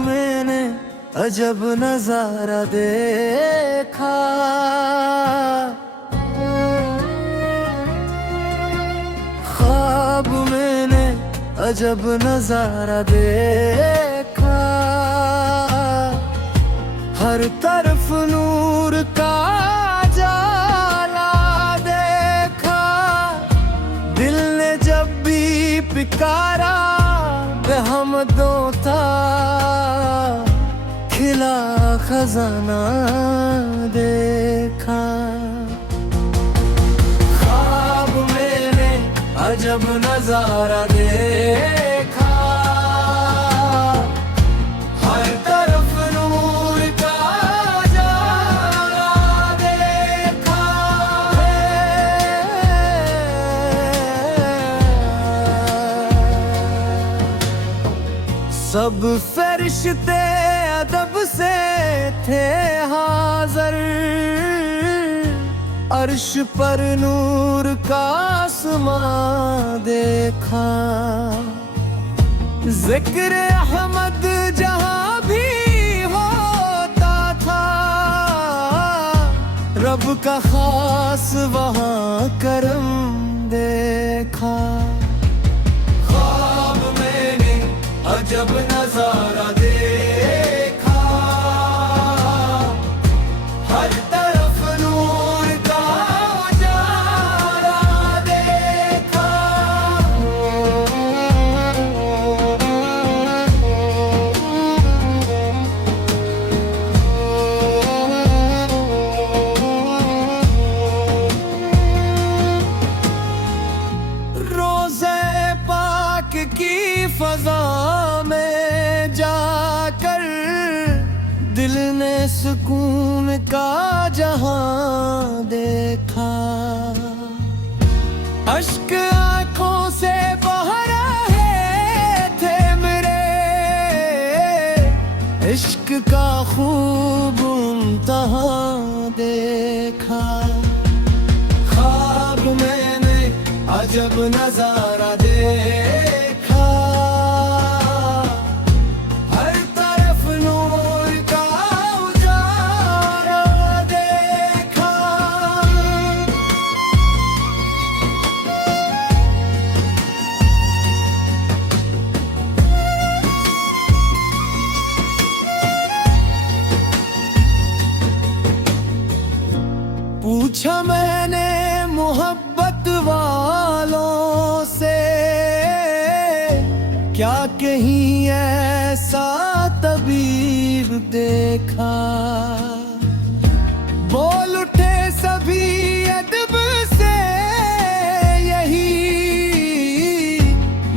मैंने अजब नजारा देखा। ख्वाब मैंने अजब नजारा देखा। हर तरफ नूर का जाला देखा। दिल ने जब भी पुकारा हमदों था खिला खजाना देखा। ख्वाब मैंने अजब नजारा देखा। हर तरफ नूर का जाला देखा। सब फरिश्ते अदब से थे हाज़िर। अर्श पर नूर का आसमां देखा। जिक्र अहमद जहां भी होता था रब का खास वहां करम देखा। ख्वाब मैंने अजब नजारा देखा। हर तरफ नूर का उजाला देखा। रोज़े पाक की फजा में जाकर दिल ने सुकून का जहां देखा। अश्क आंखों से बह रहे थे मेरे। इश्क का खूब मुंतहा देखा। ख्वाब मैंने अजब नजारा देखा। हर तरफ नूर का उजाला देखा। पूछा मैंने मोहब्बत वालों से क्या कहीं ऐसा तबीब देखा। बोल उठे सभी अदब से यही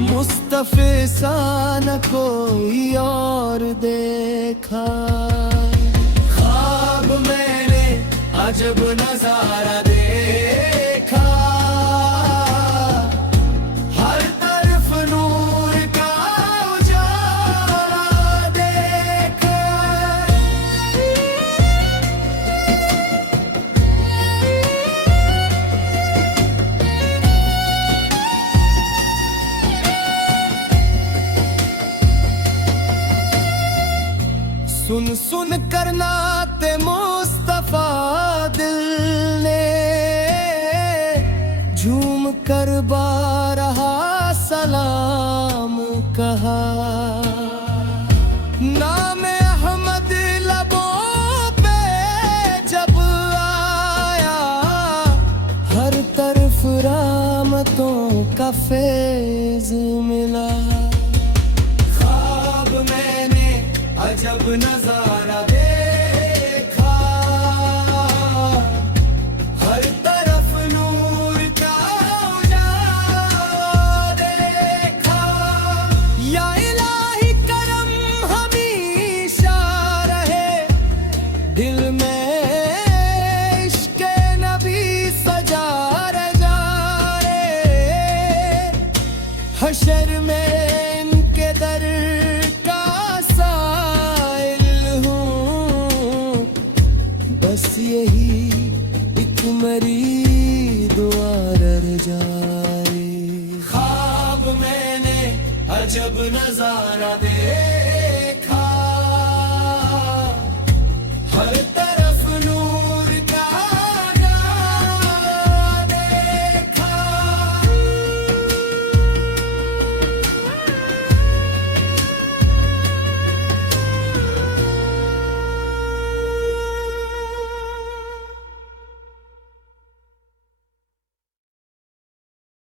मुस्तफ़े सा न कोई और देखा। ख्वाब मैंने अजब नजारा देखा। हर तरफ नूर का उजाला देखा। सुन सुन कर नाते मुस्तफा दिल ने झूम कर बारहा सलाम कहा। नाम अहमद लबों पे जब आया हर तरफ रहमतों का फैज़ मिला। ख्वाब मैंने अजब नजारा देखा। हर तरफ नूर का उजाला देखा। या इलाही करम हमेशा रहे दिल में। इश्क़ नबी सजा रजा रे। हशर में इनके दर बस यही एक मेरी दुआ रह जाए। ख्वाब मैंने अजब नजारा देखा।